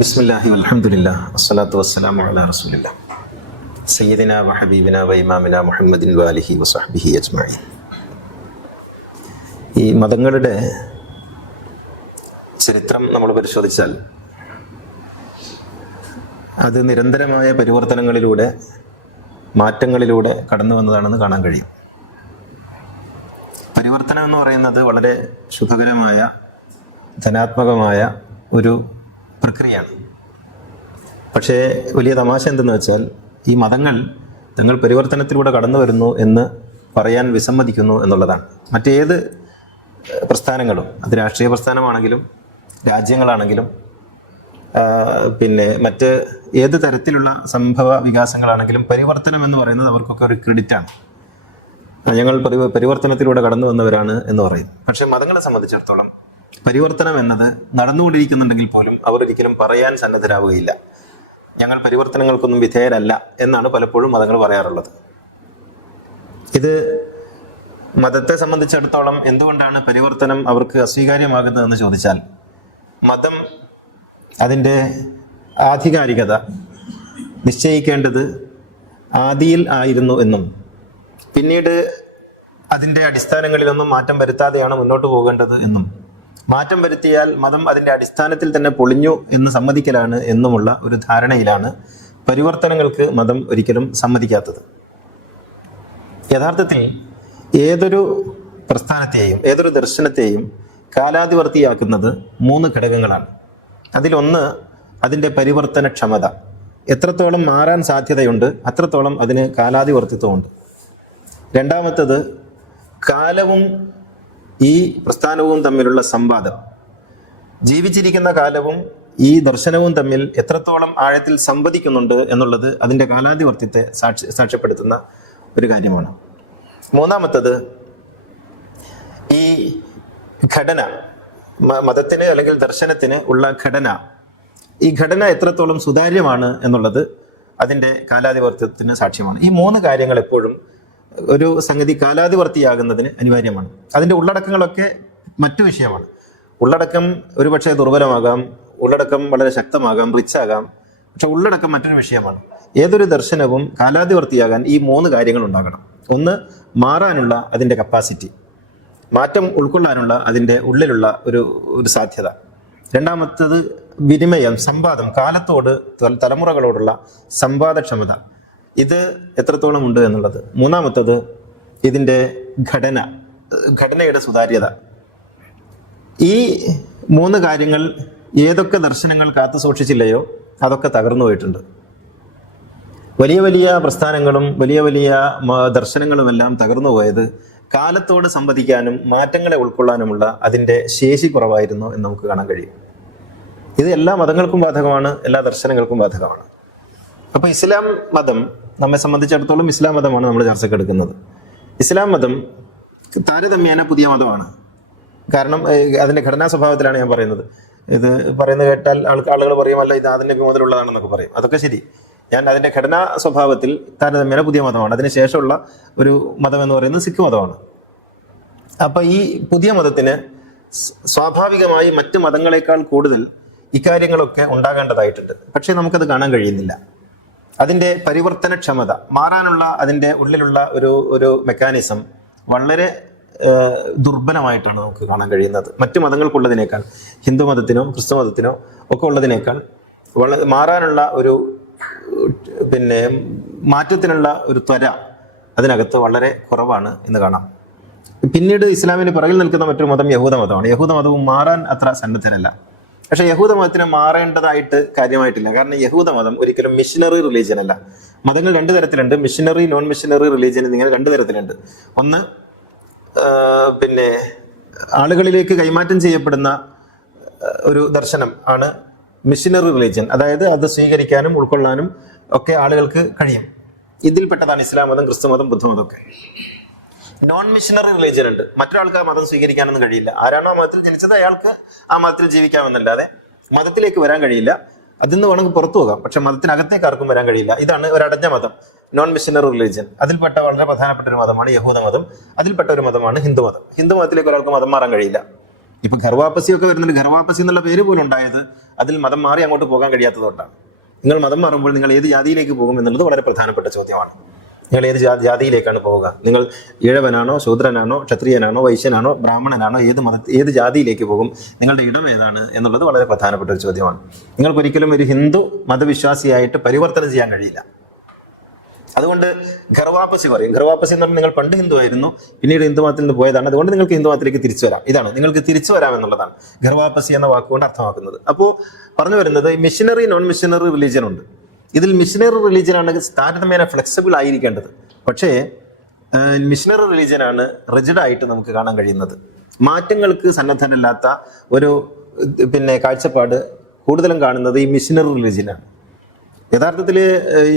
ബിസ്മില്ലാഹി വൽഹംദുലില്ലാഹ് വസ്സലാത്തു വസ്സലാമു അലാ റസൂലില്ലാഹ് സയ്യിദിനാ വഹബീബിനാ വഇമാമിനാ മുഹമ്മദിൻ വാലിഹി വസഹ്ബിഹി അജ്മഈൻ. ഈ മതങ്ങളുടെ ചരിത്രം നമ്മൾ പരിശോധിച്ചാൽ അത് നിരന്തരമായ പരിവർത്തനങ്ങളിലൂടെ, മാറ്റങ്ങളിലൂടെ കടന്നു വന്നതാണെന്ന് കാണാൻ കഴിയും. പരിവർത്തനം എന്ന് പറയുന്നത് വളരെ ശുഭകരമായ, ധനാത്മകമായ ഒരു പ്രക്രിയയാണ്. പക്ഷേ വലിയ തമാശ എന്തെന്ന് വെച്ചാൽ, ഈ മതങ്ങൾ തങ്ങൾ പരിവർത്തനത്തിലൂടെ കടന്നു വരുന്നു എന്ന് പറയാൻ വിസമ്മതിക്കുന്നു എന്നുള്ളതാണ്. മറ്റേത് പ്രസ്ഥാനങ്ങളും, അത് രാഷ്ട്രീയ പ്രസ്ഥാനമാണെങ്കിലും രാജ്യങ്ങളാണെങ്കിലും മറ്റ് ഏത് തരത്തിലുള്ള സംഭവ വികാസങ്ങളാണെങ്കിലും പരിവർത്തനം എന്ന് പറയുന്നത് അവർക്കൊക്കെ ഒരു ക്രെഡിറ്റാണ്. ഞങ്ങൾ പരിവർത്തനത്തിലൂടെ കടന്നു വന്നവരാണ് എന്ന് പറയും. പക്ഷെ മതങ്ങളെ സംബന്ധിച്ചിടത്തോളം പരിവർത്തനം എന്നത് നടന്നുകൊണ്ടിരിക്കുന്നുണ്ടെങ്കിൽ പോലും അവർ ഒരിക്കലും പറയാൻ സന്നദ്ധരാവുകയില്ല. ഞങ്ങൾ പരിവർത്തനങ്ങൾക്കൊന്നും വിധേയരല്ല എന്നാണ് പലപ്പോഴും മതങ്ങൾ പറയാറുള്ളത്. ഇത് മതത്തെ സംബന്ധിച്ചിടത്തോളം എന്തുകൊണ്ടാണ് പരിവർത്തനം അവർക്ക് അസ്വീകാര്യമാകുന്നതെന്ന് ചോദിച്ചാൽ, മതം അതിൻ്റെ ആധികാരികത നിശ്ചയിക്കേണ്ടത് ആദിയിൽ ആയിരുന്നു എന്നും പിന്നീട് അതിൻ്റെ അടിസ്ഥാനങ്ങളിലൊന്നും മാറ്റം വരുത്താതെയാണ് മുന്നോട്ട് പോകേണ്ടത് എന്നും, മാറ്റം വരുത്തിയാൽ മതം അതിൻ്റെ അടിസ്ഥാനത്തിൽ തന്നെ പൊളിഞ്ഞു എന്ന് സമ്മതിക്കലാണ് എന്നുമുള്ള ഒരു ധാരണയിലാണ് പരിവർത്തനങ്ങൾക്ക് മതം ഒരിക്കലും സമ്മതിക്കാത്തത്. യഥാർത്ഥത്തിൽ ഏതൊരു പ്രസ്ഥാനത്തെയും ഏതൊരു ദർശനത്തെയും കാലാതിവർത്തിയാക്കുന്നത് 3 ഘടകങ്ങളാണ്. അതിലൊന്ന് അതിൻ്റെ പരിവർത്തനക്ഷമത. എത്രത്തോളം മാറാൻ സാധ്യതയുണ്ട് അത്രത്തോളം അതിന് കാലാതിവർത്തിത്വമുണ്ട്. രണ്ടാമത്തത് കാലവും ഈ പ്രസ്ഥാനവും തമ്മിലുള്ള സംവാദം. ജീവിച്ചിരിക്കുന്ന കാലവും ഈ ദർശനവും തമ്മിൽ എത്രത്തോളം ആഴത്തിൽ സംവദിക്കുന്നുണ്ട് എന്നുള്ളത് അതിൻ്റെ കാലാതിവർത്തിത്തെ സാക്ഷ്യപ്പെടുത്തുന്ന ഒരു കാര്യമാണ്. മൂന്നാമത്തത് ഈ ഘടന, മതത്തിന് അല്ലെങ്കിൽ ദർശനത്തിന് ഉള്ള ഘടന, ഈ ഘടന എത്രത്തോളം സുതാര്യമാണ് എന്നുള്ളത് അതിൻ്റെ കാലാതിവർത്തിത്വത്തിന് സാക്ഷ്യമാണ്. ഈ 3 കാര്യങ്ങൾ എപ്പോഴും ഒരു സംഗതി കാലാതിവർത്തിയാകുന്നതിന് അനിവാര്യമാണ്. അതിൻ്റെ ഉള്ളടക്കങ്ങളൊക്കെ മറ്റു വിഷയമാണ്. ഉള്ളടക്കം ഒരുപക്ഷെ ദുർബലമാകാം, ഉള്ളടക്കം വളരെ ശക്തമാകാം, റിച്ചാകാം. പക്ഷെ ഉള്ളടക്കം മറ്റൊരു വിഷയമാണ്. ഏതൊരു ദർശനവും കാലാതിവർത്തിയാകാൻ ഈ 3 കാര്യങ്ങൾ ഉണ്ടാകണം. ഒന്ന്, മാറാനുള്ള അതിൻ്റെ കപ്പാസിറ്റി, മാറ്റം ഉൾക്കൊള്ളാനുള്ള അതിൻ്റെ ഉള്ളിലുള്ള ഒരു സാധ്യത. രണ്ടാമത്തത് വിനിമയം, സംവാദം, കാലത്തോട് തലമുറകളോടുള്ള സംവാദക്ഷമത, ഇത് എത്രത്തോളം ഉണ്ട് എന്നുള്ളത്. മൂന്നാമത്തത് ഇതിൻ്റെ ഘടനയുടെ സുതാര്യത. ഈ 3 കാര്യങ്ങൾ ഏതൊക്കെ ദർശനങ്ങൾ കാത്തു സൂക്ഷിച്ചില്ലയോ അതൊക്കെ തകർന്നു പോയിട്ടുണ്ട്. വലിയ വലിയ പ്രസ്ഥാനങ്ങളും വലിയ വലിയ ദർശനങ്ങളുമെല്ലാം തകർന്നു പോയത് കാലത്തോട് സംവദിക്കാനും മാറ്റങ്ങളെ ഉൾക്കൊള്ളാനുമുള്ള അതിൻ്റെ ശേഷി കുറവായിരുന്നു എന്ന് നമുക്ക് കാണാൻ കഴിയും. ഇത് എല്ലാ മതങ്ങൾക്കും ബാധകമാണ്, എല്ലാ ദർശനങ്ങൾക്കും ബാധകമാണ്. അപ്പോൾ ഇസ്ലാം മതം നമ്മെ സംബന്ധിച്ചിടത്തോളം ഇസ്ലാം മതമാണ് നമ്മൾ ചർച്ചക്കെടുക്കുന്നത്. ഇസ്ലാം മതം താരതമ്യേന പുതിയ മതമാണ്. കാരണം അതിൻ്റെ ഘടനാ സ്വഭാവത്തിലാണ് ഞാൻ പറയുന്നത്. ഇത് പറയുന്നത് കേട്ടാൽ ആളുകൾ പറയുമല്ല ഇത് ആദ്യ നബി മുതലുള്ളതാണെന്നൊക്കെ പറയും. അതൊക്കെ ശരി. ഞാൻ അതിൻ്റെ ഘടനാ സ്വഭാവത്തിൽ താരതമ്യേന പുതിയ മതമാണ്. അതിനുശേഷമുള്ള ഒരു മതം എന്ന് പറയുന്നത് സിഖ് മതമാണ്. അപ്പം ഈ പുതിയ മതത്തിന് സ്വാഭാവികമായി മറ്റ് മതങ്ങളെക്കാൾ കൂടുതൽ ഇക്കാര്യങ്ങളൊക്കെ ഉണ്ടാകേണ്ടതായിട്ടുണ്ട്. പക്ഷേ നമുക്കത് കാണാൻ കഴിയുന്നില്ല. അതിൻ്റെ പരിവർത്തനക്ഷമത, മാറാനുള്ള അതിൻ്റെ ഉള്ളിലുള്ള ഒരു മെക്കാനിസം വളരെ ദുർബലമായിട്ടാണ് നമുക്ക് കാണാൻ കഴിയുന്നത്. മറ്റു മതങ്ങൾക്കുള്ളതിനേക്കാൾ, ഹിന്ദു മതത്തിനോ ക്രിസ്തു മതത്തിനോ ഒക്കെ ഉള്ളതിനേക്കാൾ മാറാനുള്ള മാറ്റത്തിനുള്ള ഒരു ത്വര അതിനകത്ത് വളരെ കുറവാണ് എന്ന് കാണാം. പിന്നീട് ഇസ്ലാമിന് പിറകിൽ നിൽക്കുന്ന മറ്റൊരു മതം യഹൂദ മതമാണ്. യഹൂദ മതവും മാറാൻ അത്ര സന്നദ്ധരല്ല. പക്ഷെ യഹൂദ മതത്തിന് മാറേണ്ടതായിട്ട് കാര്യമായിട്ടില്ല. കാരണം യഹൂദ മതം ഒരിക്കലും മിഷനറി റിലീജിയൻ അല്ല. മതങ്ങൾ 2 തരത്തിലുണ്ട്. മിഷനറി, നോൺ മിഷനറി റിലീജിയൻ എന്നിങ്ങനെ 2 തരത്തിലുണ്ട്. ഒന്ന് ആളുകളിലേക്ക് കൈമാറ്റം ചെയ്യപ്പെടുന്ന ഒരു ദർശനം ആണ് മിഷനറി റിലീജിയൻ. അതായത് അത് സ്വീകരിക്കാനും ഉൾക്കൊള്ളാനും ഒക്കെ ആളുകൾക്ക് കഴിയും. ഇതിൽപ്പെട്ടതാണ് ഇസ്ലാം മതം, ക്രിസ്തു മതം, ബുദ്ധമതം ഒക്കെ. നോൺ മിഷനറി റിലീജിയൻ ഉണ്ട്. മറ്റൊരാൾക്ക് ആ മതം സ്വീകരിക്കാനൊന്നും കഴിയില്ല. ആരാണോ ആ മതത്തിൽ ജനിച്ചത് അയാൾക്ക് ആ മതത്തിൽ ജീവിക്കാമെന്നല്ലാതെ മതത്തിലേക്ക് വരാൻ കഴിയില്ല. അതിൽ നിന്ന് വേണമെങ്കിൽ പുറത്തു പോകാം, പക്ഷെ മതത്തിനകത്തേക്ക് ആർക്കും വരാൻ കഴിയില്ല. ഇതാണ് ഒരു അടഞ്ഞ മതം, നോൺ മിഷനറി റിലീജിയൻ. അതിൽപ്പെട്ട വളരെ പ്രധാനപ്പെട്ട ഒരു മതമാണ് യഹൂദ മതം. അതിൽപ്പെട്ട ഒരു മതമാണ് ഹിന്ദു മതം. ഹിന്ദു മതത്തിലേക്ക് ഒരാൾക്ക് മതം മാറാൻ കഴിയില്ല. ഇപ്പൊ ഘർവാപ്പസിയൊക്കെ വരുന്നുണ്ട്. ഘർവാപ്പസി എന്നുള്ള പേര് പോലും ഉണ്ടായത് അതിൽ മതം മാറി അങ്ങോട്ട് പോകാൻ കഴിയാത്തതുകൊണ്ടാണ്. നിങ്ങൾ മതം മാറുമ്പോൾ നിങ്ങൾ ഏത് ജാതിയിലേക്ക് പോകും എന്നുള്ളത് വളരെ പ്രധാനപ്പെട്ട ചോദ്യമാണ്. നിങ്ങൾ ഏത് ജാതിയിലേക്കാണ് പോവുക? നിങ്ങൾ ഈഴവനാണോ, ശൂദ്രനാണോ, ക്ഷത്രിയനാണോ, വൈശ്യനാണോ, ബ്രാഹ്മണനാണോ, ഏത് ജാതിയിലേക്ക് പോകും? നിങ്ങളുടെ ഇടം ഏതാണ് എന്നുള്ളത് വളരെ പ്രധാനപ്പെട്ട ഒരു ചോദ്യമാണ്. നിങ്ങൾക്ക് ഒരിക്കലും ഒരു ഹിന്ദു മതവിശ്വാസിയായിട്ട് പരിവർത്തനം ചെയ്യാൻ കഴിയില്ല. അതുകൊണ്ട് ഘർവാപ്പസി പറയും. ഘർവാപ്പസി എന്ന് പറഞ്ഞാൽ നിങ്ങൾ പണ്ട് ഹിന്ദു ആയിരുന്നു, പിന്നീട് ഹിന്ദു മതത്തിൽ നിന്ന് പോയതാണ്, അതുകൊണ്ട് നിങ്ങൾക്ക് ഹിന്ദു മതത്തിലേക്ക് തിരിച്ചു വരാം. ഇതാണ് നിങ്ങൾക്ക് തിരിച്ചു വരാം എന്നുള്ളതാണ് ഘർവാപ്പസി എന്ന വാക്കുകൊണ്ട് അർത്ഥമാക്കുന്നത്. അപ്പോൾ പറഞ്ഞു വരുന്നത് മിഷനറി നോൺ മിഷനറി റിലീജിയൻ ഉണ്ട്. ഇതിൽ മിഷനറി റിലീജിയനാണ് താരതമ്യേന ഫ്ലെക്സിബിൾ ആയിരിക്കേണ്ടത്. പക്ഷേ മിഷനറി റിലീജിയനാണ് റിജിഡായിട്ട് നമുക്ക് കാണാൻ കഴിയുന്നത്. മാറ്റങ്ങൾക്ക് സന്നദ്ധനല്ലാത്ത ഒരു കാഴ്ചപ്പാട് കൂടുതലും കാണുന്നത് ഈ മിഷനറി റിലീജിയനാണ്. യഥാർത്ഥത്തിൽ ഈ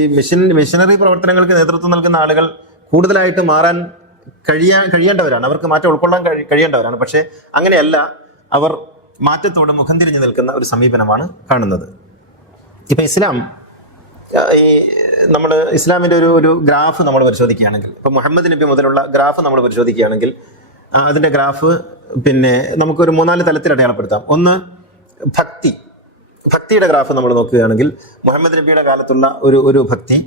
മിഷനറി പ്രവർത്തനങ്ങൾക്ക് നേതൃത്വം നൽകുന്ന ആളുകൾ കൂടുതലായിട്ട് മാറാൻ കഴിയേണ്ടവരാണ്. അവർക്ക് മാറ്റം ഉൾക്കൊള്ളാൻ കഴിയേണ്ടവരാണ്. പക്ഷേ അങ്ങനെയല്ല, അവർ മാറ്റത്തോട് മുഖം തിരിഞ്ഞു നിൽക്കുന്ന ഒരു സമീപനമാണ് കാണുന്നത്. ഇപ്പം ഇസ്ലാമിൻ്റെ ഒരു ഗ്രാഫ് നമ്മൾ പരിശോധിക്കുകയാണെങ്കിൽ, ഇപ്പം മുഹമ്മദ് നബി മുതലുള്ള ഗ്രാഫ് നമ്മൾ പരിശോധിക്കുകയാണെങ്കിൽ അതിൻ്റെ ഗ്രാഫ് നമുക്കൊരു 3-4 തലത്തിൽ അടയാളപ്പെടുത്താം. ഒന്ന് ഭക്തിയുടെ ഗ്രാഫ് നമ്മൾ നോക്കുകയാണെങ്കിൽ മുഹമ്മദ് നബിയുടെ കാലത്തുള്ള ഒരു ഭക്തി,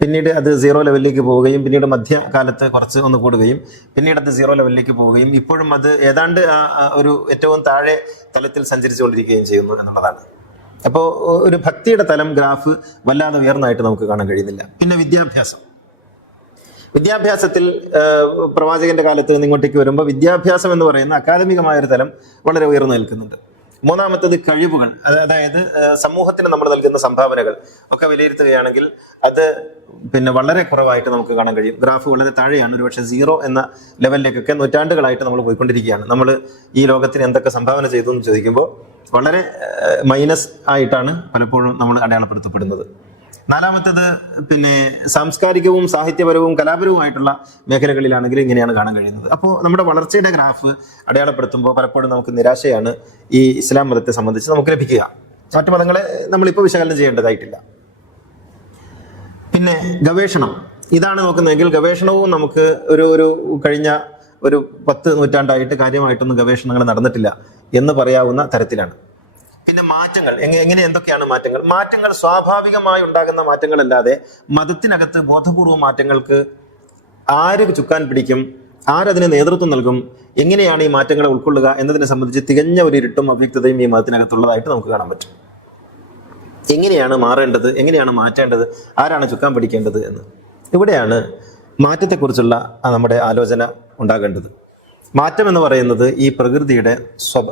പിന്നീട് അത് 0 ലെവലിലേക്ക് പോവുകയും പിന്നീട് മധ്യകാലത്ത് കുറച്ച് ഒന്ന് കൂടുകയും പിന്നീട് അത് 0 ലെവലിലേക്ക് പോവുകയും ഇപ്പോഴും അത് ഏതാണ്ട് ഒരു ഏറ്റവും താഴെ തലത്തിൽ സഞ്ചരിച്ചുകൊണ്ടിരിക്കുകയും ചെയ്യുന്നു എന്നുള്ളതാണ്. അപ്പോൾ ഒരു ഭക്തിയുടെ തലം ഗ്രാഫ് വല്ലാതെ ഉയർന്നതായിട്ട് നമുക്ക് കാണാൻ കഴിയുന്നില്ല. പിന്നെ വിദ്യാഭ്യാസത്തിൽ പ്രവാചകന്റെ കാലത്ത് നിന്ന് ഇങ്ങോട്ടേക്ക് വരുമ്പോൾ വിദ്യാഭ്യാസം എന്ന് പറയുന്ന അക്കാദമികമായൊരു തലം വളരെ ഉയർന്നു നിൽക്കുന്നുണ്ട്. മൂന്നാമത്തത് കഴിവുകൾ, അതായത് സമൂഹത്തിന് നമ്മൾ നൽകുന്ന സംഭാവനകൾ ഒക്കെ വിലയിരുത്തുകയാണെങ്കിൽ അത് വളരെ കുറവായിട്ട് നമുക്ക് കാണാൻ കഴിയും. ഗ്രാഫ് വളരെ താഴെയാണ്. ഒരുപക്ഷെ 0 എന്ന ലെവലിലേക്കൊക്കെ നൂറ്റാണ്ടുകളായിട്ട് നമ്മൾ പോയിക്കൊണ്ടിരിക്കുകയാണ്. നമ്മൾ ഈ ലോകത്തിന് എന്തൊക്കെ സംഭാവന ചെയ്തു എന്ന് ചോദിക്കുമ്പോൾ വളരെ മൈനസ് ആയിട്ടാണ് പലപ്പോഴും നമ്മൾ അടയാളപ്പെടുത്തപ്പെടുന്നത്. നാലാമത്തത് സാംസ്കാരികവും സാഹിത്യപരവും കലാപരവുമായിട്ടുള്ള മേഖലകളിലാണെങ്കിൽ ഇങ്ങനെയാണ് കാണാൻ കഴിയുന്നത്. അപ്പോൾ നമ്മുടെ വളർച്ചയുടെ ഗ്രാഫ് അടയാളപ്പെടുത്തുമ്പോൾ പലപ്പോഴും നമുക്ക് നിരാശയാണ് ഈ ഇസ്ലാം മതത്തെ സംബന്ധിച്ച് നമുക്ക് ലഭിക്കുക. മറ്റു മതങ്ങളെ നമ്മളിപ്പോൾ വിശകലനം ചെയ്യേണ്ടതായിട്ടില്ല. പിന്നെ ഗവേഷണം, ഇതാണ് നോക്കുന്നതെങ്കിൽ ഗവേഷണവും നമുക്ക് ഒരു കഴിഞ്ഞ 10 നൂറ്റാണ്ടായിട്ട് കാര്യമായിട്ടൊന്നും ഗവേഷണങ്ങൾ നടന്നിട്ടില്ല എന്ന് പറയാവുന്ന തരത്തിലാണ്. പിന്നെ മാറ്റങ്ങൾ എന്തൊക്കെയാണ് മാറ്റങ്ങൾ സ്വാഭാവികമായി ഉണ്ടാകുന്ന മാറ്റങ്ങളല്ലാതെ മതത്തിനകത്ത് ബോധപൂർവ മാറ്റങ്ങൾക്ക് ആര് ചുക്കാൻ പിടിക്കും, ആരതിന് നേതൃത്വം നൽകും, എങ്ങനെയാണ് ഈ മാറ്റങ്ങളെ ഉൾക്കൊള്ളുക എന്നതിനെ സംബന്ധിച്ച് തികഞ്ഞ ഒരു ഇരുട്ടും അവ്യക്തതയും ഈ മതത്തിനകത്തുള്ളതായിട്ട് നമുക്ക് കാണാൻ പറ്റും. എങ്ങനെയാണ് മാറേണ്ടത്, എങ്ങനെയാണ് മാറ്റേണ്ടത്, ആരാണ് ചുക്കാൻ പിടിക്കേണ്ടത് എന്ന്. ഇവിടെയാണ് മാറ്റത്തെക്കുറിച്ചുള്ള നമ്മുടെ ആലോചന ഉണ്ടാകേണ്ടത്. മാറ്റം എന്ന് പറയുന്നത് ഈ പ്രകൃതിയുടെ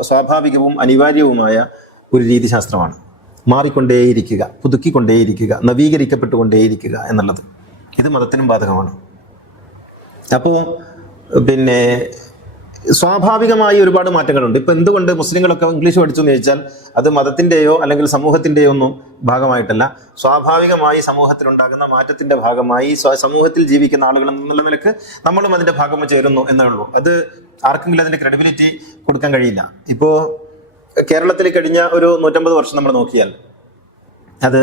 സ്വാഭാവികവും അനിവാര്യവുമായ ഒരു രീതിശാസ്ത്രമാണ്. മാറിക്കൊണ്ടേയിരിക്കുക, പുതുക്കിക്കൊണ്ടേയിരിക്കുക, നവീകരിക്കപ്പെട്ടുകൊണ്ടേയിരിക്കുക എന്നുള്ളത് ഇത് മതത്തിനും ബാധകമാണ്. അപ്പോൾ സ്വാഭാവികമായി ഒരുപാട് മാറ്റങ്ങളുണ്ട്. ഇപ്പം എന്തുകൊണ്ട് മുസ്ലിങ്ങളൊക്കെ ഇംഗ്ലീഷ് പഠിച്ചു എന്ന് ചോദിച്ചാൽ അത് മതത്തിൻ്റെയോ അല്ലെങ്കിൽ സമൂഹത്തിൻ്റെയോ ഒന്നും ഭാഗമായിട്ടല്ല, സ്വാഭാവികമായി സമൂഹത്തിലുണ്ടാകുന്ന മാറ്റത്തിൻ്റെ ഭാഗമായി സമൂഹത്തിൽ ജീവിക്കുന്ന ആളുകൾ എന്നുള്ള നിലക്ക് നമ്മളും അതിൻ്റെ ഭാഗം ചേരുന്നു എന്നേ ഉള്ളൂ. അത് ആർക്കെങ്കിലും അതിൻ്റെ ക്രെഡിബിലിറ്റി കൊടുക്കാൻ കഴിയില്ല. ഇപ്പോൾ കേരളത്തിൽ കഴിഞ്ഞ ഒരു 150 വർഷം നമ്മൾ നോക്കിയാൽ അത്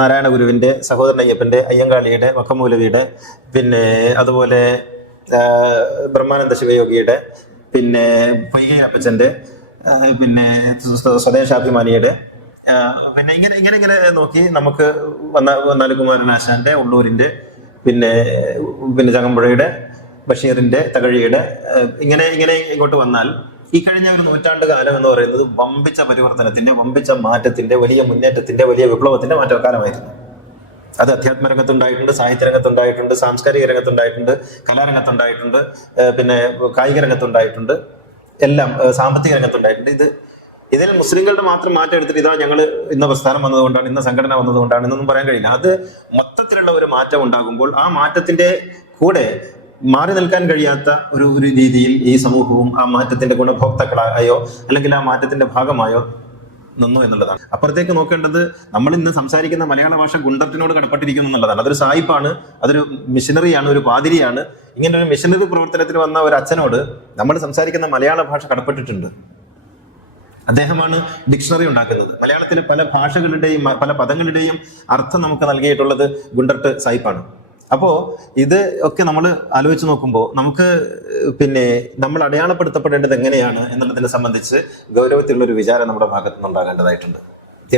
നാരായണ ഗുരുവിൻ്റെ, സഹോദരൻ അയ്യപ്പൻ്റെ, അയ്യങ്കാളിയുടെ, വക്കമൂലവിയുടെ, അതുപോലെ ബ്രഹ്മാനന്ദ ശിവയോഗിയുടെ, പൊയ്കൈ അപ്പച്ചൻ്റെ, സ്വദേശാഭിമാനിയുടെ, ഇങ്ങനെ നോക്കി നമുക്ക് വന്നാലുകുമാരനാശാന്റെ, ഉള്ളൂരിൻ്റെ, ചങ്ങമ്പുഴയുടെ, ബഷീറിൻ്റെ, തകഴിയുടെ, ഇങ്ങനെ ഇങ്ങോട്ട് വന്നാൽ ഈ കഴിഞ്ഞ ഒരു നൂറ്റാണ്ട് കാലം എന്ന് പറയുന്നത് വമ്പിച്ച പരിവർത്തനത്തിന്റെ, വമ്പിച്ച മാറ്റത്തിന്റെ, വലിയ മുന്നേറ്റത്തിന്റെ, വലിയ വിപ്ലവത്തിന്റെ മാറ്റക്കാലമായിരുന്നു. അത് അധ്യാത്മ രംഗത്തുണ്ടായിട്ടുണ്ട്, സാഹിത്യ രംഗത്തുണ്ടായിട്ടുണ്ട്, സാംസ്കാരിക രംഗത്തുണ്ടായിട്ടുണ്ട്, കലാരംഗത്തുണ്ടായിട്ടുണ്ട്, കായിക രംഗത്തുണ്ടായിട്ടുണ്ട്, എല്ലാം സാമ്പത്തിക രംഗത്തുണ്ടായിട്ടുണ്ട്. ഇതിൽ മുസ്ലിങ്ങളുടെ മാത്രം മാറ്റം എടുത്തിട്ട് ഇതാ ഞങ്ങൾ ഇന്ന പ്രസ്ഥാനം വന്നതുകൊണ്ടാണ്, ഇന്ന സംഘടന വന്നതുകൊണ്ടാണ് എന്നൊന്നും പറയാൻ കഴിയില്ല. അത് മൊത്തത്തിലുള്ള ഒരു മാറ്റം ഉണ്ടാകുമ്പോൾ ആ മാറ്റത്തിന്റെ കൂടെ മാറി നിൽക്കാൻ കഴിയാത്ത ഒരു രീതിയിൽ ഈ സമൂഹവും ആ മാറ്റത്തിന്റെ ഗുണഭോക്താക്കളായോ അല്ലെങ്കിൽ ആ മാറ്റത്തിന്റെ ഭാഗമായോ നിന്നു എന്നുള്ളതാണ്. അപ്പുറത്തേക്ക് നോക്കേണ്ടത് നമ്മൾ ഇന്ന് സംസാരിക്കുന്ന മലയാള ഭാഷ ഗുണ്ടത്തിനോട് കടപ്പെട്ടിരിക്കുന്നു എന്നുള്ളതാണ്. അതൊരു സായിപ്പാണ്, അതൊരു മിഷനറിയാണ്, ഒരു പാതിരിയാണ്. ഇങ്ങനെ ഒരു മിഷനറി പ്രവർത്തനത്തിന് വന്ന ഒരു അച്ഛനോട് നമ്മൾ സംസാരിക്കുന്ന മലയാള ഭാഷ കടപ്പെട്ടിട്ടുണ്ട്. അദ്ദേഹമാണ് ഡിക്ഷണറി ഉണ്ടാക്കുന്നത്. മലയാളത്തിലെ പല ഭാഷകളുടെയും പല പദങ്ങളുടെയും അർത്ഥം നമുക്ക് നൽകിയിട്ടുള്ളത് ഗുണ്ടർട്ട് സായിപ്പാണ്. അപ്പോൾ ഇത് ഒക്കെ നമ്മൾ ആലോചിച്ച് നോക്കുമ്പോൾ നമുക്ക് പിന്നെ നമ്മൾ അടയാളപ്പെടുത്തപ്പെടേണ്ടത് എങ്ങനെയാണ് എന്നുള്ളതിനെ സംബന്ധിച്ച് ഗൗരവത്തിലുള്ളൊരു വിചാരം നമ്മുടെ ഭാഗത്തു നിന്നുണ്ടാകേണ്ടതായിട്ടുണ്ട്.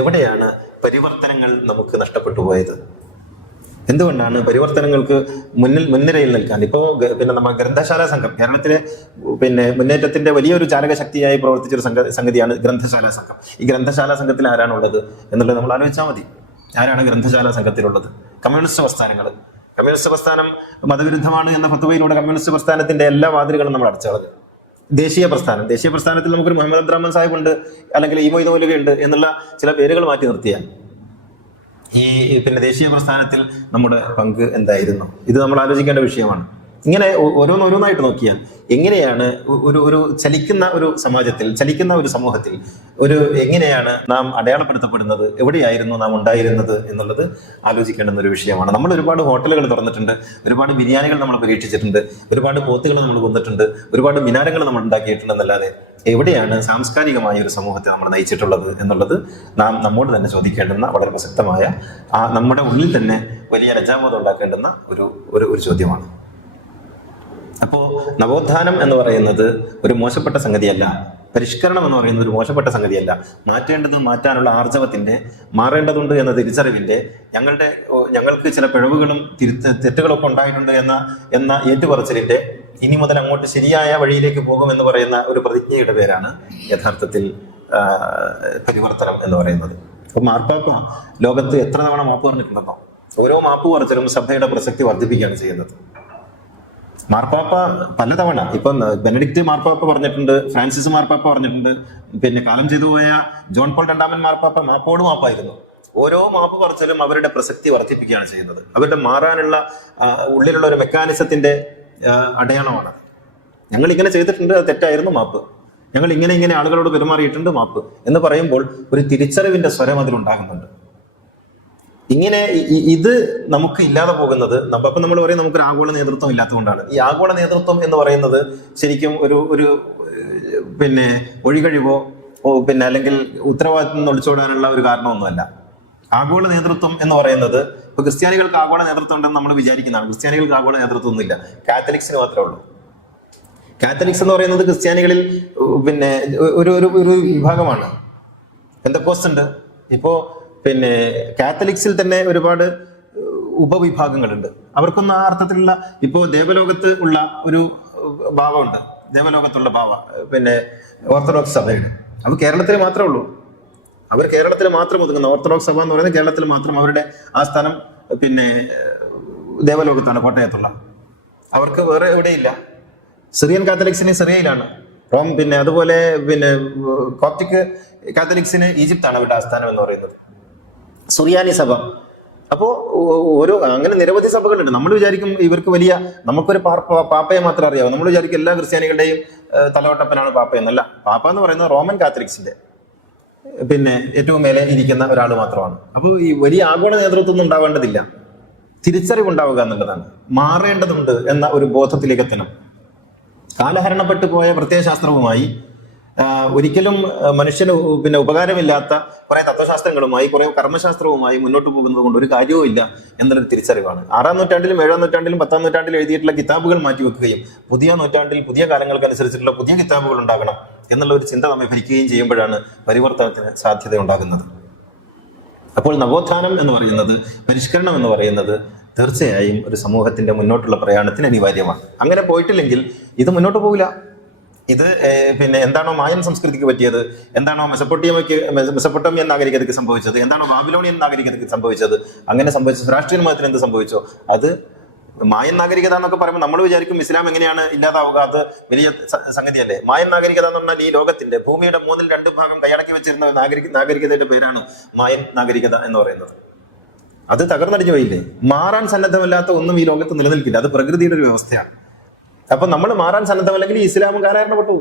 എവിടെയാണ് പരിവർത്തനങ്ങൾ നമുക്ക് നഷ്ടപ്പെട്ടു പോയത്? എന്തുകൊണ്ടാണ് പരിവർത്തനങ്ങൾക്ക് മുൻനിരയിൽ നിൽക്കാൻ? ഇപ്പോൾ പിന്നെ നമ്മൾ ഗ്രന്ഥശാല സംഘം കേരളത്തിലെ പിന്നെ മുന്നേറ്റത്തിന്റെ വലിയൊരു ചാലകശക്തിയായി പ്രവർത്തിച്ചൊരു സംഗതിയാണ് ഗ്രന്ഥശാല സംഘം. ഈ ഗ്രന്ഥശാല സംഘത്തിൽ ആരാണുള്ളത് എന്നുള്ളത് നമ്മൾ ആലോചിച്ചാൽ മതി. ആരാണ് ഗ്രന്ഥശാല സംഘത്തിലുള്ളത്? കമ്മ്യൂണിസ്റ്റ് പ്രസ്ഥാനങ്ങൾ. കമ്മ്യൂണിസ്റ്റ് പ്രസ്ഥാനം മതവിരുദ്ധമാണ് എന്ന ഫത്വയിലൂടെ കമ്മ്യൂണിസ്റ്റ് പ്രസ്ഥാനത്തിന്റെ എല്ലാ വാതിലുകളും നമ്മൾ അടച്ചളഞ്ഞു. ദേശീയ പ്രസ്ഥാനത്തിൽ നമുക്കൊരു മുഹമ്മദ് അബ്ദുറഹ്മാൻ സാഹിബ് ഉണ്ട്, അല്ലെങ്കിൽ ഈ മൊയ്ത് മൗലവി ഉണ്ട് എന്നുള്ള ചില പേരുകൾ മാറ്റി നിർത്തിയാൽ ഈ പിന്നെ ദേശീയ പ്രസ്ഥാനത്തിൽ നമ്മുടെ പങ്ക് എന്തായിരുന്നു? ഇത് നമ്മൾ ആലോചിക്കേണ്ട വിഷയമാണ്. ഇങ്ങനെ ഓരോന്നായിട്ട് നോക്കിയാൽ എങ്ങനെയാണ് ഒരു ചലിക്കുന്ന ഒരു സമാജത്തിൽ, ചലിക്കുന്ന ഒരു സമൂഹത്തിൽ എങ്ങനെയാണ് നാം അടയാളപ്പെടുത്തപ്പെടുന്നത്, എവിടെയായിരുന്നു നാം ഉണ്ടായിരുന്നത് എന്നുള്ളത് ആലോചിക്കേണ്ടുന്ന ഒരു വിഷയമാണ്. നമ്മൾ ഒരുപാട് ഹോട്ടലുകൾ തുറന്നിട്ടുണ്ട്, ഒരുപാട് ബിരിയാണികൾ നമ്മൾ പരീക്ഷിച്ചിട്ടുണ്ട്, ഒരുപാട് പോത്തുകൾ നമ്മൾ കൊന്നിട്ടുണ്ട്, ഒരുപാട് മിനാരങ്ങൾ നമ്മൾ ഉണ്ടാക്കിയിട്ടുണ്ടെന്നല്ലാതെ എവിടെയാണ് സാംസ്കാരികമായ ഒരു സമൂഹത്തെ നമ്മൾ നയിച്ചിട്ടുള്ളത് എന്നുള്ളത് നാം നമ്മോട് തന്നെ ചോദിക്കേണ്ടുന്ന വളരെ പ്രസക്തമായ നമ്മുടെ ഉള്ളിൽ തന്നെ വലിയ ലജ്ജാബോധം ഉണ്ടാക്കേണ്ടുന്ന ഒരു ചോദ്യമാണ്. അപ്പോൾ നവോത്ഥാനം എന്ന് പറയുന്നത് ഒരു മോശപ്പെട്ട സംഗതിയല്ല, പരിഷ്കരണം എന്ന് പറയുന്നത് ഒരു മോശപ്പെട്ട സംഗതിയല്ല. മാറ്റേണ്ടതും മാറ്റാനുള്ള ആർജവത്തിന്റെ, മാറേണ്ടതുണ്ട് എന്ന തിരിച്ചറിവിന്റെ, ഞങ്ങൾക്ക് ചില പിഴവുകളും തെറ്റുകളൊക്കെ ഉണ്ടായിട്ടുണ്ട് എന്ന ഏറ്റുപറച്ചിലിന്റെ, ഇനി മുതൽ അങ്ങോട്ട് ശരിയായ വഴിയിലേക്ക് പോകുമെന്ന് പറയുന്ന ഒരു പ്രതിജ്ഞയുടെ പേരാണ് യഥാർത്ഥത്തിൽ പരിവർത്തനം എന്ന് പറയുന്നത്. അപ്പൊ മാർപ്പാപ്പ ലോകത്ത് എത്ര തവണ മാപ്പ് പറഞ്ഞിട്ടുണ്ടെന്നോ? ഓരോ മാപ്പ് പറച്ചിലും സഭയുടെ പ്രസക്തി വർദ്ധിപ്പിക്കുകയാണ് ചെയ്യുന്നത്. മാർപ്പാപ്പ പലതവണ, ഇപ്പം ബെനഡിക്റ്റ് മാർപ്പാപ്പ പറഞ്ഞിട്ടുണ്ട്, ഫ്രാൻസിസ് മാർപ്പാപ്പ പറഞ്ഞിട്ടുണ്ട്, പിന്നെ കാലം ചെയ്തു പോയ ജോൺ പോൾ രണ്ടാമൻ മാർപ്പാപ്പ മാപ്പോട് മാപ്പായിരുന്നു. ഓരോ മാപ്പ് പറച്ചിലും അവരുടെ പ്രസക്തി വർദ്ധിപ്പിക്കുകയാണ് ചെയ്യുന്നത്. അവരുടെ മാറാനുള്ള ഉള്ളിലുള്ള ഒരു മെക്കാനിസത്തിന്റെ അടയാളമാണ്. ഞങ്ങൾ ഇങ്ങനെ ചെയ്തിട്ടുണ്ട്, അത് തെറ്റായിരുന്നു, മാപ്പ്. ഞങ്ങൾ ഇങ്ങനെ ആളുകളോട് പെരുമാറിയിട്ടുണ്ട്, മാപ്പ് എന്ന് പറയുമ്പോൾ ഒരു തിരിച്ചറിവിന്റെ സ്വരം അതിലുണ്ടാകുന്നുണ്ട്. ഇങ്ങനെ ഇത് നമുക്ക് ഇല്ലാതെ പോകുന്നത്, അപ്പം നമ്മൾ പറയും നമുക്കൊരു ആഗോള നേതൃത്വം ഇല്ലാത്തതുകൊണ്ടാണ്. ഈ ആഗോള നേതൃത്വം എന്ന് പറയുന്നത് ശരിക്കും ഒരു പിന്നെ ഒഴികഴിവോ പിന്നെ അല്ലെങ്കിൽ ഉത്തരവാദിത്വം ഒളിച്ചോടാനുള്ള ഒരു കാരണമൊന്നുമല്ല. ആഗോള നേതൃത്വം എന്ന് പറയുന്നത് ഇപ്പൊ ക്രിസ്ത്യാനികൾക്ക് ആഗോള നേതൃത്വം ഉണ്ടെന്ന് നമ്മൾ വിചാരിക്കുന്നതാണ്. ക്രിസ്ത്യാനികൾക്ക് ആഗോള നേതൃത്വം ഒന്നുമില്ല, കാത്തലിക്സിന് മാത്രമേ ഉള്ളൂ. കാത്തലിക്സ് എന്ന് പറയുന്നത് ക്രിസ്ത്യാനികളിൽ പിന്നെ ഒരു വിഭാഗമാണ്. പെന്തക്കോസ്റ്റ് ഉണ്ട്. ഇപ്പോ പിന്നെ കാത്തലിക്സിൽ തന്നെ ഒരുപാട് ഉപവിഭാഗങ്ങളുണ്ട്. അവർക്കൊന്നും ആ അർത്ഥത്തിലുള്ള, ഇപ്പോൾ ദേവലോകത്ത് ഉള്ള ഒരു ഭാവമുണ്ട്, ദേവലോകത്തുള്ള ഭാവ പിന്നെ ഓർത്തഡോക്സ് സഭയുടെ. അത് കേരളത്തിൽ മാത്രമേ ഉള്ളൂ. അവർ കേരളത്തിൽ മാത്രം ഒതുങ്ങുന്ന ഓർത്തഡോക്സ് സഭ എന്ന് പറയുന്നത് കേരളത്തിൽ മാത്രം. അവരുടെ ആ സ്ഥാനം പിന്നെ ദേവലോകത്താണ്, കോട്ടയത്തുള്ള. അവർക്ക് വേറെ എവിടെയില്ല. Syrian കാത്തലിക്സിന് സിറിയയിലാണ് Rome. പിന്നെ അതുപോലെ പിന്നെ കോപ്റ്റിക് കാത്തലിക്സിന് ഈജിപ്താണ് അവരുടെ ആസ്ഥാനം എന്ന് പറയുന്നത്, സുറിയാനി സഭ. അപ്പോ അങ്ങനെ നിരവധി സഭകളുണ്ട്. നമ്മൾ വിചാരിക്കും ഇവർക്ക് വലിയ, നമുക്കൊരു പാപ്പയെ മാത്രം അറിയാവും. നമ്മൾ വിചാരിക്കും എല്ലാ ക്രിസ്ത്യാനികളുടെയും തലവട്ടപ്പനാണ് പാപ്പ എന്നല്ല. പാപ്പ എന്ന് പറയുന്നത് റോമൻ കാത്തലിക്സിന്റെ പിന്നെ ഏറ്റവും മേലെ ഇരിക്കുന്ന ഒരാൾ മാത്രമാണ്. അപ്പോൾ ഈ വലിയ ആഗോള നേതൃത്വം ഒന്നും ഉണ്ടാവേണ്ടതില്ല, തിരിച്ചറിവുണ്ടാവുക എന്നുള്ളതാണ്. മാറേണ്ടതുണ്ട് എന്ന ഒരു ബോധത്തിലേക്ക് എത്തണം. കാലഹരണപ്പെട്ടു പോയ പ്രത്യയശാസ്ത്രവുമായി ഒരിക്കലും മനുഷ്യന് പിന്നെ ഉപകാരമില്ലാത്ത കുറെ തത്വശാസ്ത്രങ്ങളുമായി, കുറെ കർമ്മശാസ്ത്രവുമായി മുന്നോട്ട് പോകുന്നത് കൊണ്ട് ഒരു കാര്യവും ഇല്ല എന്നുള്ളൊരു തിരിച്ചറിവാണ്. 6-ാം നൂറ്റാണ്ടിലും 7-ാം നൂറ്റാണ്ടിലും 10-ാം നൂറ്റാണ്ടിലും എഴുതിയിട്ടുള്ള കിതാബുകൾ മാറ്റിവെക്കുകയും പുതിയ നൂറ്റാണ്ടിൽ പുതിയ കാലങ്ങൾക്കനുസരിച്ചിട്ടുള്ള പുതിയ കിതാബുകൾ ഉണ്ടാകണം എന്നുള്ള ഒരു ചിന്ത നമ്മെ ഭരിക്കുകയും ചെയ്യുമ്പോഴാണ് പരിവർത്തനത്തിന് സാധ്യത ഉണ്ടാകുന്നത്. അപ്പോൾ നവോത്ഥാനം എന്ന് പറയുന്നത്, പരിഷ്കരണം എന്ന് പറയുന്നത് തീർച്ചയായും ഒരു സമൂഹത്തിന്റെ മുന്നോട്ടുള്ള പ്രയാണത്തിന് അനിവാര്യമാണ്. അങ്ങനെ പോയിട്ടില്ലെങ്കിൽ ഇത് മുന്നോട്ട് പോകില്ല. ഇത് പിന്നെ എന്താണോ മായൻ സംസ്കൃതിക്ക് പറ്റിയത്, എന്താണോ മെസപ്പൊട്ടോമിയൻ നാഗരികതയ്ക്ക് സംഭവിച്ചത്, എന്താണോ ബാബിലോണിയൻ നാഗരികതയ്ക്ക് സംഭവിച്ചത്, അങ്ങനെ സംഭവിച്ചത് രാഷ്ട്രീയ മതത്തിന് എന്ത് സംഭവിച്ചോ അത് മായൻ നാഗരികത എന്നൊക്കെ പറയുമ്പോൾ നമ്മൾ വിചാരിക്കും ഇസ്ലാം എങ്ങനെയാണ് ഇല്ലാതാവുക, അത് വലിയ സംഗതിയല്ലേ. മായൻ നാഗരികത എന്ന് പറഞ്ഞാൽ ഈ ലോകത്തിന്റെ ഭൂമിയുടെ 2/3 കൈയടക്കി വെച്ചിരുന്ന നാഗരികതയുടെ പേരാണ് മായൻ നാഗരികത എന്ന് പറയുന്നത്. അത് തകർന്നടിഞ്ഞു പോയില്ലേ. മാറാൻ സന്നദ്ധമല്ലാത്ത ഒന്നും ഈ ലോകത്ത് നിലനിൽക്കില്ല. അത് പ്രകൃതിയുടെ ഒരു വ്യവസ്ഥയാണ്. അപ്പൊ നമ്മൾ മാറാൻ സന്നദ്ധമല്ലെങ്കിൽ ഇസ്ലാമും കാലഹരണപ്പെട്ടു.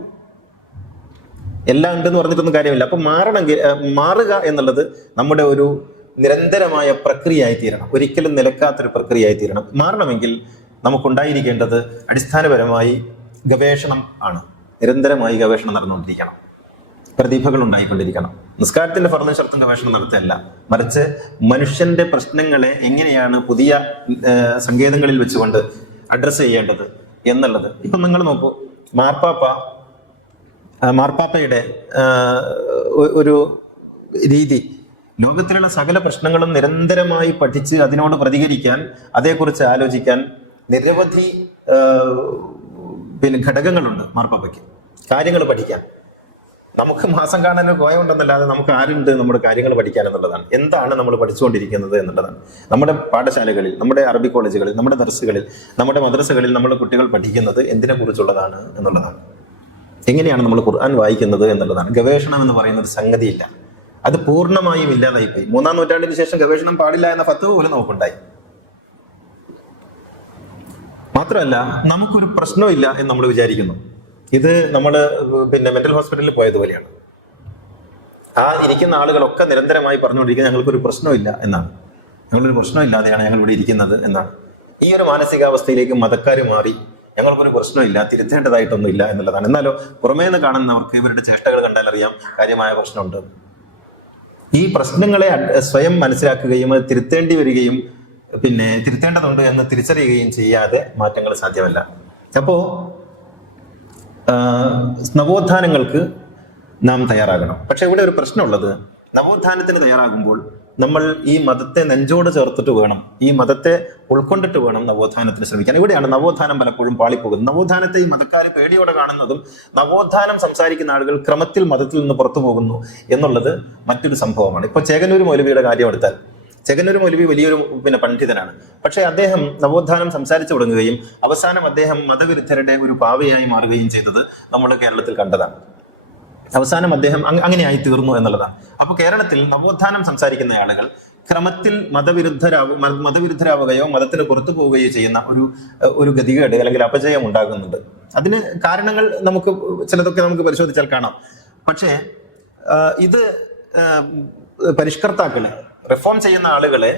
എല്ലാം ഉണ്ടെന്ന് പറഞ്ഞിട്ടൊന്നും കാര്യമില്ല. അപ്പൊ മാറുക എന്നുള്ളത് നമ്മുടെ ഒരു നിരന്തരമായ പ്രക്രിയയായി തീരണം, ഒരിക്കലും നിലക്കാത്തൊരു പ്രക്രിയയായി തീരണം. മാറണമെങ്കിൽ നമുക്കുണ്ടായിരിക്കേണ്ടത് അടിസ്ഥാനപരമായി ഗവേഷണം ആണ്. നിരന്തരമായി ഗവേഷണം നടന്നുകൊണ്ടിരിക്കണം. പ്രതിഭകൾ ഉണ്ടായിക്കൊണ്ടിരിക്കണം. നിസ്കാരത്തിന്റെ ഫർളും ഷർത്തും ഗവേഷണം നടത്തുകയല്ല, മറിച്ച് മനുഷ്യന്റെ പ്രശ്നങ്ങളെ എങ്ങനെയാണ് പുതിയ സങ്കേതങ്ങളിൽ വെച്ചുകൊണ്ട് അഡ്രസ്സ് ചെയ്യേണ്ടത് എന്നുള്ളത്. ഇപ്പം നിങ്ങൾ നോക്കൂ, മാർപ്പാപ്പയുടെ ഒരു രീതി, ലോകത്തിലുള്ള സകല പ്രശ്നങ്ങളും നിരന്തരമായി പഠിച്ച് അതിനോട് പ്രതികരിക്കാൻ, അതേക്കുറിച്ച് ആലോചിക്കാൻ നിരവധി ഘടകങ്ങളുണ്ട് മാർപ്പാപ്പയ്ക്ക്, കാര്യങ്ങൾ പഠിക്കാൻ. നമുക്ക് മാസം കാണാൻ കോയമുണ്ടെന്നല്ലാതെ നമുക്ക് ആരുണ്ട് നമ്മുടെ കാര്യങ്ങൾ പഠിക്കാൻ എന്നുള്ളതാണ്. എന്താണ് നമ്മൾ പഠിച്ചുകൊണ്ടിരിക്കുന്നത് എന്നുള്ളതാണ്. നമ്മുടെ പാഠശാലകളിൽ, നമ്മുടെ അറബി കോളേജുകളിൽ, നമ്മുടെ ദർസുകളിൽ, നമ്മുടെ മദ്രസകളിൽ നമ്മൾ കുട്ടികൾ പഠിക്കുന്നത് എന്തിനെ കുറിച്ചുള്ളതാണ് എന്നുള്ളതാണ്. എങ്ങനെയാണ് നമ്മൾ ഖുർആൻ വായിക്കുന്നത് എന്നുള്ളതാണ്. ഗവേഷണം എന്ന് പറയുന്ന ഒരു സംഗതിയില്ല, അത് പൂർണ്ണമായും ഇല്ലാതായിപ്പോയി. 3-ാം നൂറ്റാണ്ടിന് ശേഷം ഗവേഷണം പാടില്ല എന്ന ഫത്വ പോലും നമുക്കുണ്ടായി. മാത്രമല്ല, നമുക്കൊരു പ്രശ്നമില്ല എന്ന് നമ്മൾ വിചാരിക്കുന്നു. ഇത് നമ്മൾ മെന്റൽ ഹോസ്പിറ്റലിൽ പോയതുപോലെയാണ്. ആ ഇരിക്കുന്ന ആളുകളൊക്കെ നിരന്തരമായി പറഞ്ഞുകൊണ്ടിരിക്കുന്നത് ഞങ്ങൾക്കൊരു പ്രശ്നമില്ല എന്നാണ്. ഞങ്ങളൊരു പ്രശ്നമില്ലാതെയാണ് ഞങ്ങൾ ഇവിടെ ഇരിക്കുന്നത് എന്നാണ്. ഈ ഒരു മാനസികാവസ്ഥയിലേക്ക് മതക്കാർ മാറി ഞങ്ങൾക്കൊരു പ്രശ്നമില്ല, തിരുത്തേണ്ടതായിട്ടൊന്നുമില്ല എന്നുള്ളതാണ്. എന്നാലോ പുറമേ നിന്ന് കാണുന്നവർക്ക് ഇവരുടെ ചേഷ്ടകൾ കണ്ടാൽ അറിയാം കാര്യമായ പ്രശ്നമുണ്ട്. ഈ പ്രശ്നങ്ങളെ സ്വയം മനസ്സിലാക്കുകയും അത് തിരുത്തേണ്ടി വരികയും തിരുത്തേണ്ടതുണ്ട് എന്ന് തിരിച്ചറിയുകയും ചെയ്യാതെ മാറ്റങ്ങൾ സാധ്യമല്ല. അപ്പോ നവോത്ഥാനങ്ങൾക്ക് നാം തയ്യാറാകണം. പക്ഷെ ഇവിടെ ഒരു പ്രശ്നമുള്ളത്, നവോത്ഥാനത്തിന് തയ്യാറാകുമ്പോൾ നമ്മൾ ഈ മതത്തെ നെഞ്ചോട് ചേർത്തിട്ട് വേണം, ഈ മതത്തെ ഉൾക്കൊണ്ടിട്ട് വേണം നവോത്ഥാനത്തിന് ശ്രമിക്കാൻ. ഇവിടെയാണ് നവോത്ഥാനം പലപ്പോഴും പാളിപ്പോകുന്നത്. നവോത്ഥാനത്തെ ഈ മതക്കാർ പേടിയോടെ കാണുന്നതും നവോത്ഥാനം സംസാരിക്കുന്ന ആളുകൾ ക്രമത്തിൽ മതത്തിൽ നിന്ന് പുറത്തു പോകുന്നു എന്നുള്ളത് മറ്റൊരു സംഭവമാണ്. ഇപ്പൊ ചേകന്നൂർ മൗലവിയുടെ കാര്യം എടുത്താൽ, ചേകന്നൂർ മൗലവി വലിയൊരു പണ്ഡിതനാണ്. പക്ഷെ അദ്ദേഹം നവോത്ഥാനം സംസാരിച്ചു തുടങ്ങുകയും അവസാനം അദ്ദേഹം മതവിരുദ്ധരുടെ ഒരു പാവയായി മാറുകയും ചെയ്തത് നമ്മൾ കേരളത്തിൽ കണ്ടതാണ്. അവസാനം അദ്ദേഹം അങ്ങനെയായി തീർന്നു എന്നുള്ളതാണ്. അപ്പൊ കേരളത്തിൽ നവോത്ഥാനം സംസാരിക്കുന്ന ആളുകൾ ക്രമത്തിൽ മതവിരുദ്ധരാവുകയോ മതത്തിന് പുറത്തു പോവുകയോ ചെയ്യുന്ന ഒരു ഗതികേട് അല്ലെങ്കിൽ അപജയം ഉണ്ടാകുന്നുണ്ട്. അതിന് കാരണങ്ങൾ ചിലതൊക്കെ നമുക്ക് പരിശോധിച്ചാൽ കാണാം. പക്ഷേ ഇത് പരിഷ്കർത്താക്കളെ, റിഫോം ചെയ്യുന്ന ആളുകളെ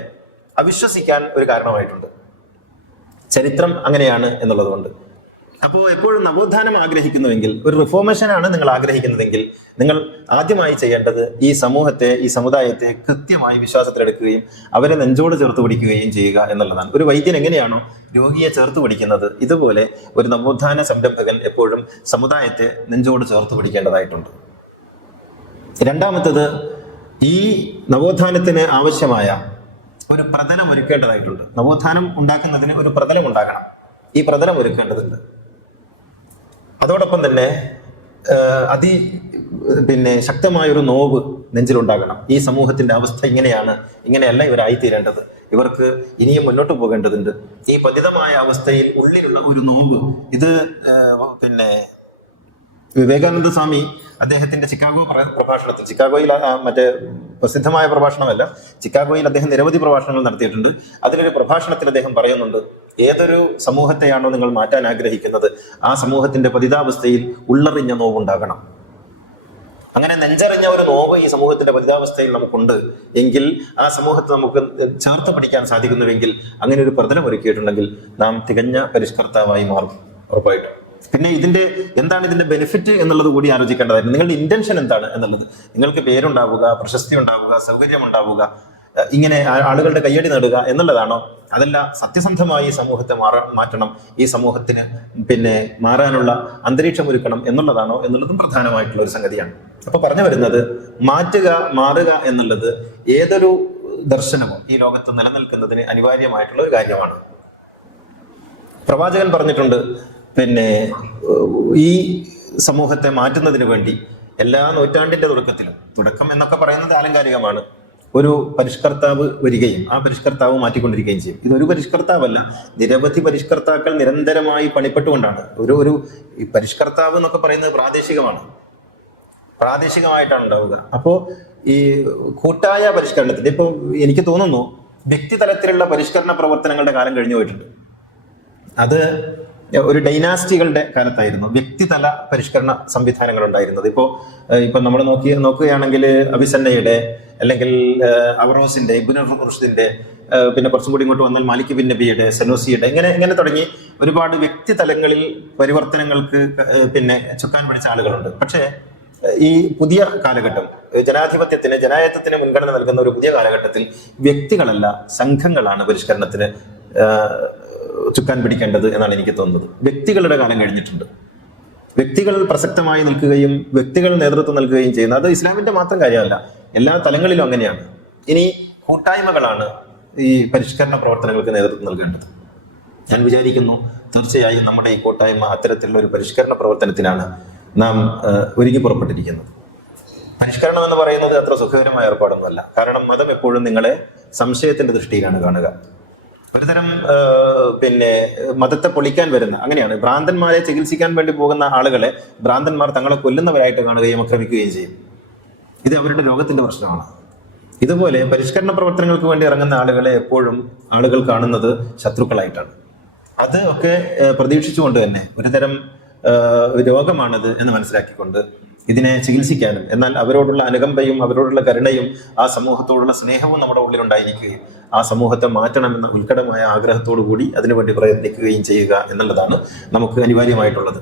അവിശ്വസിക്കാൻ ഒരു കാരണമായിട്ടുണ്ട്. ചരിത്രം അങ്ങനെയാണ് എന്നുള്ളത് കൊണ്ട്. അപ്പോൾ എപ്പോഴും നവോത്ഥാനം ആഗ്രഹിക്കുന്നുവെങ്കിൽ, ഒരു റിഫോർമേഷനാണ് നിങ്ങൾ ആഗ്രഹിക്കുന്നതെങ്കിൽ, നിങ്ങൾ ആദ്യമായി ചെയ്യേണ്ടത് ഈ സമൂഹത്തെ, ഈ സമുദായത്തെ കൃത്യമായി വിശ്വാസത്തിലെടുക്കുകയും അവരെ നെഞ്ചോട് ചേർത്ത് പിടിക്കുകയും ചെയ്യുക എന്നുള്ളതാണ്. ഒരു വൈദ്യൻ എങ്ങനെയാണോ രോഗിയെ ചേർത്ത് പിടിക്കുന്നത്, ഇതുപോലെ ഒരു നവോത്ഥാന സംരംഭകൻ എപ്പോഴും സമുദായത്തെ നെഞ്ചോട് ചേർത്ത് പിടിക്കേണ്ടതായിട്ടുണ്ട്. രണ്ടാമത്തത്, ഈ നവോത്ഥാനത്തിന് ആവശ്യമായ ഒരു പ്രതലം ഒരുക്കേണ്ടതായിട്ടുണ്ട്. നവോത്ഥാനം ഉണ്ടാക്കുന്നതിന് ഒരു പ്രതലം ഉണ്ടാകണം. ഈ പ്രതലം ഒരുക്കേണ്ടതുണ്ട്. അതോടൊപ്പം തന്നെ ശക്തമായൊരു നോവ് നെഞ്ചിലുണ്ടാകണം. ഈ സമൂഹത്തിന്റെ അവസ്ഥ ഇങ്ങനെയാണ്, ഇങ്ങനെയല്ല ഇവരായിത്തീരേണ്ടത്, ഇവർക്ക് ഇനിയും മുന്നോട്ട് പോകേണ്ടതുണ്ട്. ഈ പതിതമായ അവസ്ഥയിൽ ഉള്ളിലുള്ള ഒരു നോവ്, ഇത് വിവേകാനന്ദ സ്വാമി അദ്ദേഹത്തിന്റെ ചിക്കാഗോ പ്രഭാഷണത്തിൽ, ചിക്കാഗോയിൽ മറ്റേ പ്രസിദ്ധമായ പ്രഭാഷണമല്ല, ചിക്കാഗോയിൽ അദ്ദേഹം നിരവധി പ്രഭാഷണങ്ങൾ നടത്തിയിട്ടുണ്ട്. അതിലൊരു പ്രഭാഷണത്തിൽ അദ്ദേഹം പറയുന്നുണ്ട്, ഏതൊരു സമൂഹത്തെയാണോ നിങ്ങൾ മാറ്റാൻ ആഗ്രഹിക്കുന്നത്, ആ സമൂഹത്തിന്റെ പതിതാവസ്ഥയിൽ ഉള്ളറിഞ്ഞ നോവുണ്ടാകണം. അങ്ങനെ നെഞ്ചറിഞ്ഞ ഒരു നോവ് ഈ സമൂഹത്തിന്റെ പതിതാവസ്ഥയിൽ നമുക്കുണ്ട് എങ്കിൽ, ആ സമൂഹത്തെ നമുക്ക് ചേർത്ത് പിടിക്കാൻ സാധിക്കുന്നുവെങ്കിൽ, അങ്ങനെ ഒരു പ്രതലം ഒരുക്കിയിട്ടുണ്ടെങ്കിൽ നാം തികഞ്ഞ പരിഷ്കർത്താവായി മാറും ഉറപ്പായിട്ടും. പിന്നെ എന്താണ് ഇതിന്റെ ബെനിഫിറ്റ് എന്നുള്ളത് കൂടി ആലോചിക്കേണ്ടതായിരുന്നു. നിങ്ങളുടെ ഇന്റൻഷൻ എന്താണ് എന്നുള്ളത്. നിങ്ങൾക്ക് പേരുണ്ടാവുക, പ്രശസ്തി ഉണ്ടാവുക, സൗകര്യം ഉണ്ടാവുക, ഇങ്ങനെ ആളുകളുടെ കയ്യടി നേടുക എന്നുള്ളതാണോ? അതല്ല സത്യസന്ധമായി ഈ സമൂഹത്തെ മാറ്റണം, ഈ സമൂഹത്തിന് മാറാനുള്ള അന്തരീക്ഷം ഒരുക്കണം എന്നുള്ളതാണോ എന്നുള്ളതും പ്രധാനമായിട്ടുള്ള ഒരു സംഗതിയാണ്. അപ്പൊ പറഞ്ഞു വരുന്നത്, മാറുക എന്നുള്ളത് ഏതൊരു ദർശനവും ഈ ലോകത്ത് നിലനിൽക്കുന്നതിന് അനിവാര്യമായിട്ടുള്ള ഒരു കാര്യമാണ്. പ്രവാചകൻ പറഞ്ഞിട്ടുണ്ട്, ഈ സമൂഹത്തെ മാറ്റുന്നതിന് വേണ്ടി എല്ലാ നൂറ്റാണ്ടിന്റെ തുടക്കം എന്നൊക്കെ പറയുന്നത് ആലങ്കാരികമാണ്, ഒരു പരിഷ്കർത്താവ് വരികയും ആ പരിഷ്കർത്താവ് മാറ്റിക്കൊണ്ടിരിക്കുകയും ചെയ്യും. ഇതൊരു പരിഷ്കർത്താവല്ല, നിരവധി പരിഷ്കർത്താക്കൾ നിരന്തരമായി പണിപ്പെട്ടുകൊണ്ടാണ്. ഈ പരിഷ്കർത്താവ് എന്നൊക്കെ പറയുന്നത് പ്രാദേശികമായിട്ടാണ് ഉണ്ടാവുക. അപ്പോൾ ഈ കൂട്ടായ പരിഷ്കരണത്തിന്റെ, ഇപ്പൊ എനിക്ക് തോന്നുന്നു വ്യക്തിതലത്തിലുള്ള പരിഷ്കരണ പ്രവർത്തനങ്ങളുടെ കാലം കഴിഞ്ഞു പോയിട്ടുണ്ട്. അത് ഒരു ഡൈനാസ്റ്റികളുടെ കാലത്തായിരുന്നു വ്യക്തിതല പരിഷ്കരണ സംവിധാനങ്ങൾ ഉണ്ടായിരുന്നത്. ഇപ്പൊ നമ്മൾ നോക്കുകയാണെങ്കിൽ അവിസന്നയുടെ, അല്ലെങ്കിൽ അവറോസിന്റെ, ഇബ്നു റുഷ്ദിന്റെ, പിന്നെ കുറച്ചും കൂടി ഇങ്ങോട്ട് വന്നാൽ മാലിക് ബിൻ നബിയുടെ, സനൂസിയുടെ, ഇങ്ങനെ തുടങ്ങി ഒരുപാട് വ്യക്തിതലങ്ങളിൽ പരിവർത്തനങ്ങൾക്ക് ചുക്കാൻ പിടിച്ച ആളുകളുണ്ട്. പക്ഷേ ഈ പുതിയ കാലഘട്ടം ജനാധിപത്യത്തിന് മുൻഗണന നൽകുന്ന ഒരു പുതിയ കാലഘട്ടത്തിൽ വ്യക്തികളല്ല സംഘങ്ങളാണ് പരിഷ്കരണത്തിന് ചുക്കാൻ പിടിക്കേണ്ടത് എന്നാണ് എനിക്ക് തോന്നുന്നത്. വ്യക്തികളുടെ കാലം കഴിഞ്ഞിട്ടുണ്ട്. വ്യക്തികൾ പ്രസക്തമായി നിൽക്കുകയും വ്യക്തികൾ നേതൃത്വം നൽകുകയും ചെയ്യുന്നത് അത് ഇസ്ലാമിന്റെ മാത്രം കാര്യമല്ല, എല്ലാ തലങ്ങളിലും അങ്ങനെയാണ്. ഇനി കൂട്ടായ്മകളാണ് ഈ പരിഷ്കരണ പ്രവർത്തനങ്ങൾക്ക് നേതൃത്വം നൽകേണ്ടത്. ഞാൻ വിചാരിക്കുന്നു തീർച്ചയായും നമ്മുടെ ഈ കൂട്ടായ്മ അത്തരത്തിലുള്ള ഒരു പരിഷ്കരണ പ്രവർത്തനത്തിനാണ് നാം ഒരുങ്ങി പുറപ്പെട്ടിരിക്കുന്നത്. പരിഷ്കരണം എന്ന് പറയുന്നത് അത്ര സുഖകരമായ ഏർപ്പാടൊന്നുമല്ല. കാരണം മതം എപ്പോഴും നിങ്ങളെ സംശയത്തിന്റെ ദൃഷ്ടിയിലാണ് കാണുക. ഒരുതരം മതത്തെ പൊളിക്കാൻ വരുന്ന, അങ്ങനെയാണ് ഭ്രാന്തന്മാരെ ചികിത്സിക്കാൻ വേണ്ടി പോകുന്ന ആളുകളെ ഭ്രാന്തന്മാർ തങ്ങളെ കൊല്ലുന്നവരായിട്ട് കാണുകയും ആക്രമിക്കുകയും ചെയ്യും. ഇത് അവരുടെ രോഗത്തിന്റെ പ്രശ്നമാണ്. ഇതുപോലെ പരിഷ്കരണ പ്രവർത്തനങ്ങൾക്ക് വേണ്ടി ഇറങ്ങുന്ന ആളുകളെ എപ്പോഴും ആളുകൾ കാണുന്നത് ശത്രുക്കളായിട്ടാണ്. അത് ഒക്കെ പ്രതീക്ഷിച്ചുകൊണ്ട് തന്നെ ഒരുതരം രോഗമാണിത് എന്ന് മനസ്സിലാക്കിക്കൊണ്ട് ഇതിനെ ചികിത്സിക്കാനും, എന്നാൽ അവരോടുള്ള അനുകമ്പയും അവരോടുള്ള കരുണയും ആ സമൂഹത്തോടുള്ള സ്നേഹവും നമ്മുടെ ഉള്ളിലുണ്ടായിരിക്കുകയും ആ സമൂഹത്തെ മാറ്റണമെന്ന ഉത്കടമായ ആഗ്രഹത്തോടു കൂടി അതിനുവേണ്ടി പ്രയത്നിക്കുകയും ചെയ്യുക എന്നുള്ളതാണ് നമുക്ക് അനിവാര്യമായിട്ടുള്ളത്.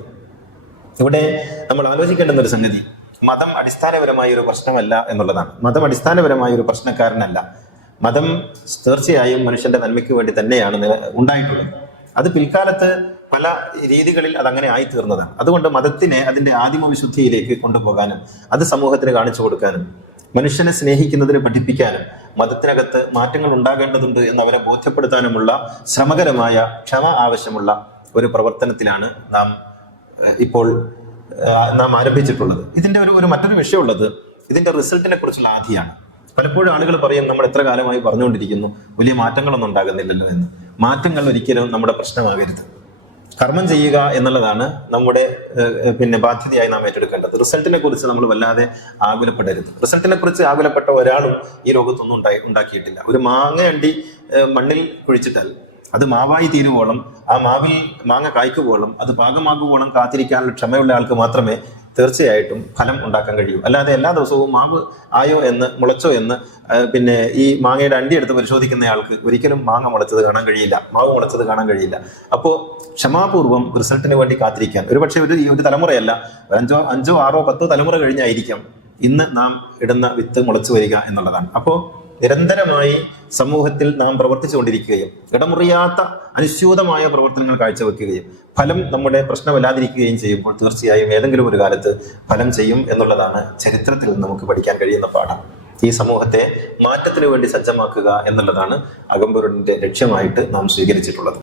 ഇവിടെ നമ്മൾ ആലോചിക്കേണ്ടുന്ന ഒരു സംഗതി മതം അടിസ്ഥാനപരമായ ഒരു പ്രശ്നമല്ല എന്നുള്ളതാണ്. മതം അടിസ്ഥാനപരമായ ഒരു പ്രശ്നക്കാരനല്ല. മതം തീർച്ചയായും മനുഷ്യന്റെ നന്മയ്ക്ക് വേണ്ടി തന്നെയാണ് ഉണ്ടായിട്ടുള്ളത്. അത് പിൽക്കാലത്ത് പല രീതികളിൽ അതങ്ങനെ ആയിത്തീർന്നതാണ്. അതുകൊണ്ട് മതത്തിനെ അതിന്റെ ആദിമവിശുദ്ധിയിലേക്ക് കൊണ്ടുപോകാനും അത് സമൂഹത്തിന് കാണിച്ചു കൊടുക്കാനും മനുഷ്യനെ സ്നേഹിക്കുന്നതിന് പഠിപ്പിക്കാനും മതത്തിനകത്ത് മാറ്റങ്ങൾ ഉണ്ടാകേണ്ടതുണ്ട് എന്ന് അവരെ ബോധ്യപ്പെടുത്താനുമുള്ള ശ്രമകരമായ ക്ഷമ ആവശ്യമുള്ള ഒരു പ്രവർത്തനത്തിലാണ് നാം ആരംഭിച്ചിട്ടുള്ളത്. ഇതിന്റെ ഒരു മറ്റൊരു വിഷയമുള്ളത് ഇതിന്റെ റിസൾട്ടിനെ കുറിച്ചുള്ള ആധിയാണ്. പലപ്പോഴും ആളുകൾ പറയും നമ്മൾ എത്ര കാലമായി പറഞ്ഞുകൊണ്ടിരിക്കുന്നു, വലിയ മാറ്റങ്ങളൊന്നും ഉണ്ടാകുന്നില്ലല്ലോ എന്ന്. മാറ്റങ്ങൾ ഒരിക്കലും നമ്മുടെ പ്രശ്നമാകരുത്. കർമ്മം ചെയ്യുക എന്നുള്ളതാണ് നമ്മുടെ ബാധ്യതയായി നാം ഏറ്റെടുക്കേണ്ടത്. റിസൾട്ടിനെ കുറിച്ച് നമ്മൾ വല്ലാതെ ആകുലപ്പെടരുത്. റിസൾട്ടിനെ കുറിച്ച് ആകുലപ്പെട്ട ഒരാളും ഈ ലോകത്തൊന്നും ഉണ്ടാക്കിയിട്ടില്ല. ഒരു മാങ്ങ മണ്ണിൽ കുഴിച്ചിട്ടാൽ അത് മാവായി തീരുവോളം, ആ മാവിൽ മാങ്ങ കായ്ക്കുവോളം, അത് പാകമാകുവോളം കാത്തിരിക്കാനുള്ള ക്ഷമയുള്ള ആൾക്ക് മാത്രമേ തീർച്ചയായിട്ടും ഫലം ഉണ്ടാക്കാൻ കഴിയൂ. അല്ലാതെ എല്ലാ ദിവസവും മാവ് ആയോ എന്ന് മുളച്ചോ എന്ന് ഈ മാങ്ങയുടെ അണ്ടി എടുത്ത് പരിശോധിക്കുന്ന ആൾക്ക് ഒരിക്കലും മാങ്ങ മുളച്ചത് കാണാൻ കഴിയില്ല, മാവ് മുളച്ചത് കാണാൻ കഴിയില്ല. അപ്പോൾ ക്ഷമാപൂർവ്വം റിസൾട്ടിന് വേണ്ടി കാത്തിരിക്കാൻ, ഒരുപക്ഷെ ഒരു തലമുറയല്ല, 5, 6, 10 തലമുറ കഴിഞ്ഞായിരിക്കാം ഇന്ന് നാം ഇടുന്ന വിത്ത് മുളച്ചു വരിക എന്നുള്ളതാണ്. അപ്പോൾ നിരന്തരമായി സമൂഹത്തിൽ നാം പ്രവർത്തിച്ചുകൊണ്ടിരിക്കുകയും ഇടമുറിയാത്ത അനുസ്യൂതമായ പ്രവർത്തനങ്ങൾ കാഴ്ചവെക്കുകയും ഫലം നമ്മുടെ പ്രശ്നമല്ലാതിരിക്കുകയും ചെയ്യുമ്പോൾ തീർച്ചയായും ഏതെങ്കിലും ഒരു കാലത്ത് ഫലം ചെയ്യും എന്നുള്ളതാണ് ചരിത്രത്തിൽ നമുക്ക് പഠിക്കാൻ കഴിയുന്ന പാഠം. ഈ സമൂഹത്തെ മാറ്റത്തിനു വേണ്ടി സജ്ജമാക്കുക എന്നുള്ളതാണ് അകമ്പൂരിന്റെ ലക്ഷ്യമായിട്ട് നാം സ്വീകരിച്ചിട്ടുള്ളത്.